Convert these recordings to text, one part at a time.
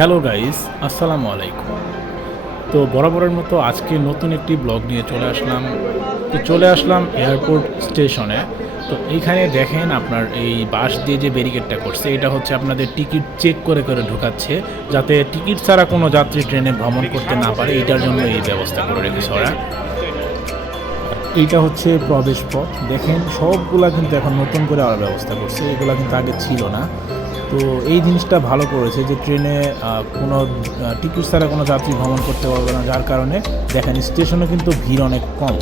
Hello guys, আসসালামু আলাইকুম। তো বরাবরের মতো আজকে নতুন একটি ব্লগ নিয়ে চলে আসলাম এয়ারপোর্ট স্টেশনে। তো এইখানে দেখেন আপনার এই বাস দিয়ে যে ব্যারিকেডটা করছে, এটা হচ্ছে আপনাদের টিকিট চেক করে করে ঢোকাচ্ছে, যাতে টিকিট ছাড়া কোনো যাত্রী ট্রেনে ভ্রমণ করতে না পারে। এটার জন্য এই ব্যবস্থা করে রেখেছে ওরা। এইটা হচ্ছে প্রবেশ পথ। দেখেন সবগুলা কিন্তু এখন নতুন করে আবার ব্যবস্থা করছে, এগুলা কিন্তু আগে ছিল না। তো এই জিনিসটা ভালো করেছে যে ট্রেনে কোনো টিকিট ছাড়া কোনো যাত্রী ভ্রমণ করতে পারবে না, যার কারণে দেখেন স্টেশনে কিন্তু ভিড় অনেক কম।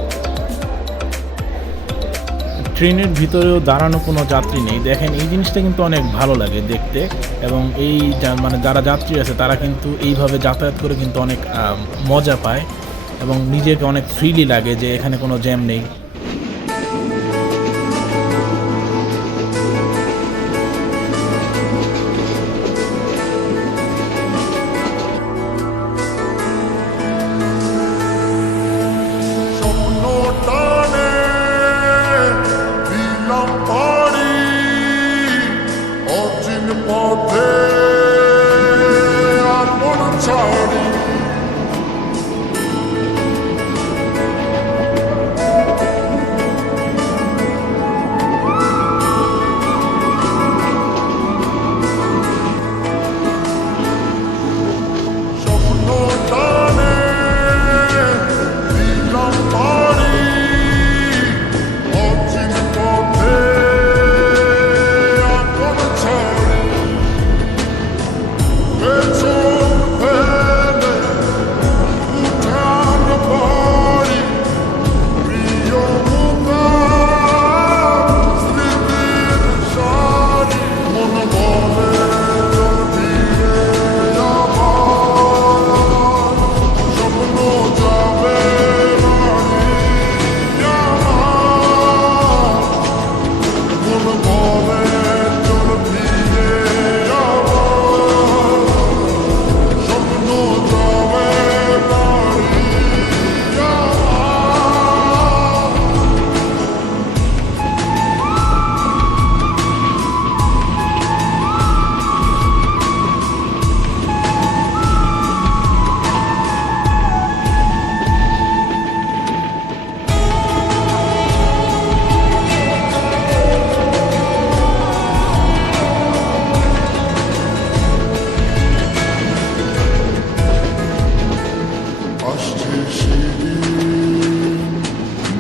ট্রেনের ভিতরেও দাঁড়ানো কোনো যাত্রী নেই। দেখেন এই জিনিসটা কিন্তু অনেক ভালো লাগে দেখতে, এবং এই মানে যারা যাত্রী আছে তারা কিন্তু এইভাবে যাতায়াত করে কিন্তু অনেক মজা পায় এবং নিজেকে অনেক ফ্রিলি লাগে যে এখানে কোনো জ্যাম নেই।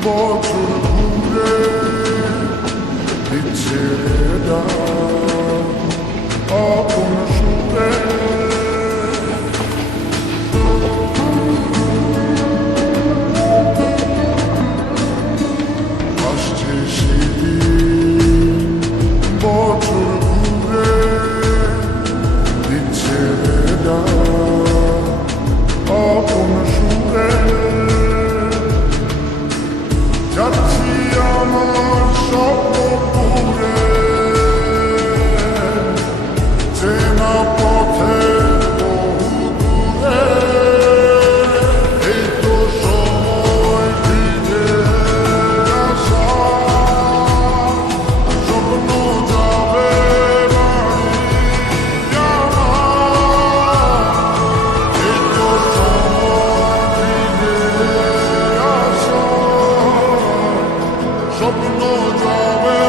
বছর ঘুরে দিচ্ছে আপন সুরে আসছে সেদিন বছর ঘুরে দিচ্ছে আপন সুরে যাচ্ছি আমার স্বপ্নপুরে চেনা পথে বহু দূরে এই তো সময় ফিরে আসা স্বপ্ন যাবে বাড়ি আমার এই তো সময় ফিরে আসা স্বপ্ন যাবে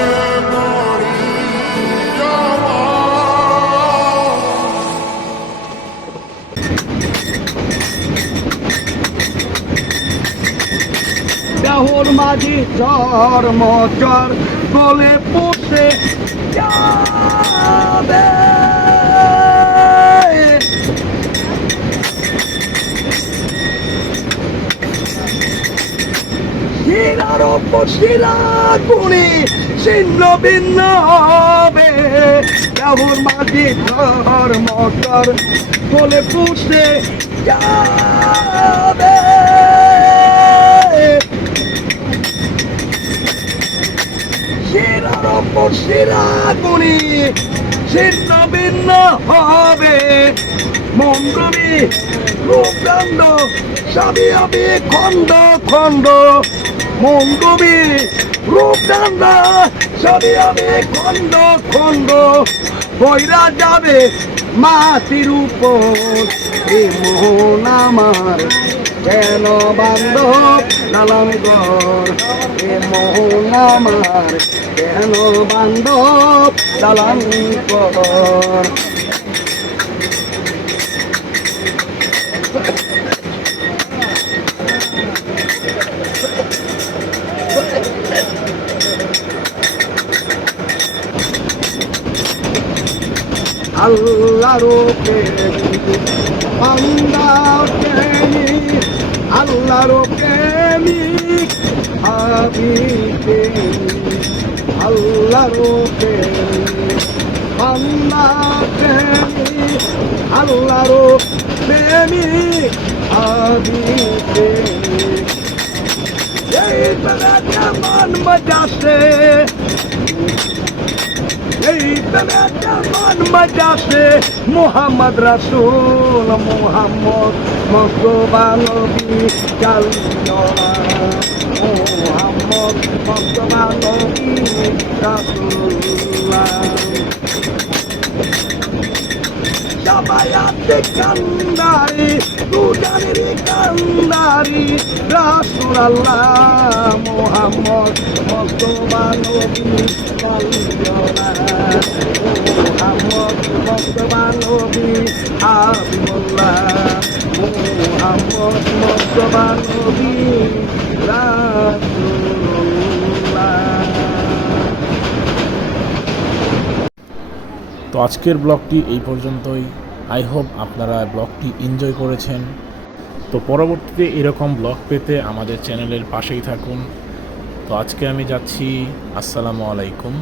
বাড়ি দেহর মাঝি ঝড় মচর গলে পড়তে যাবে শিরার ওপর শিরা গুণি ছিন্ন ভিন্ন হবে দেহর মাঝি ঝড় মচর গলে পড়তে যাবে শিরার ওপর শিরা গুণি ছিন্ন ভিন্ন হবে মন্ডবী রূপদণ্ড স্বামী আমি খণ্ড খণ্ড মন্ডবী রূপকান্দা সবই আমি খন্ড খন্ড বইরা যাবে মাটির উপর এই মোহন আমার কেন বান্ধব লালন ঘর এ মোহন আমার কেন বান্ধব লালন ঘর আল্লাহর প্রেমিক আল্লাহর প্রেমিক হাবিবে আল্লাহর প্রেমিক আল্লাহর প্রেমিক হাবিবে এই বেলাটা মন মজাছে এই বেলাটা মন মজাছে মোহাম্মদ রাসূল মোহাম্মদ মুস্তাফা নবী কালিমা মোহাম্মদ মুস্তাফা নবী রাসূলুল্লাহ সবাই আছে কান্দারি দুজানের কান্দারি রাসূলুল্লাহ মোহাম্মদ মুস্তাফা নবী কালিমা মোহাম্মদ মুস্তাফা নবী হাবিবুল্লাহ মোহাম্মদ মুস্তাফা নবী রাসূলুল্লাহ। তো আজকের ব্লগটি এই পর্যন্তই। আই হোপ আপনারা ব্লগটি এনজয় করেছেন। তো পরবর্তীতে এরকম ব্লগ পেতে আমাদের চ্যানেলের পাশেই থাকুন। তো আজকে আমি যাচ্ছি। আসসালামু আলাইকুম।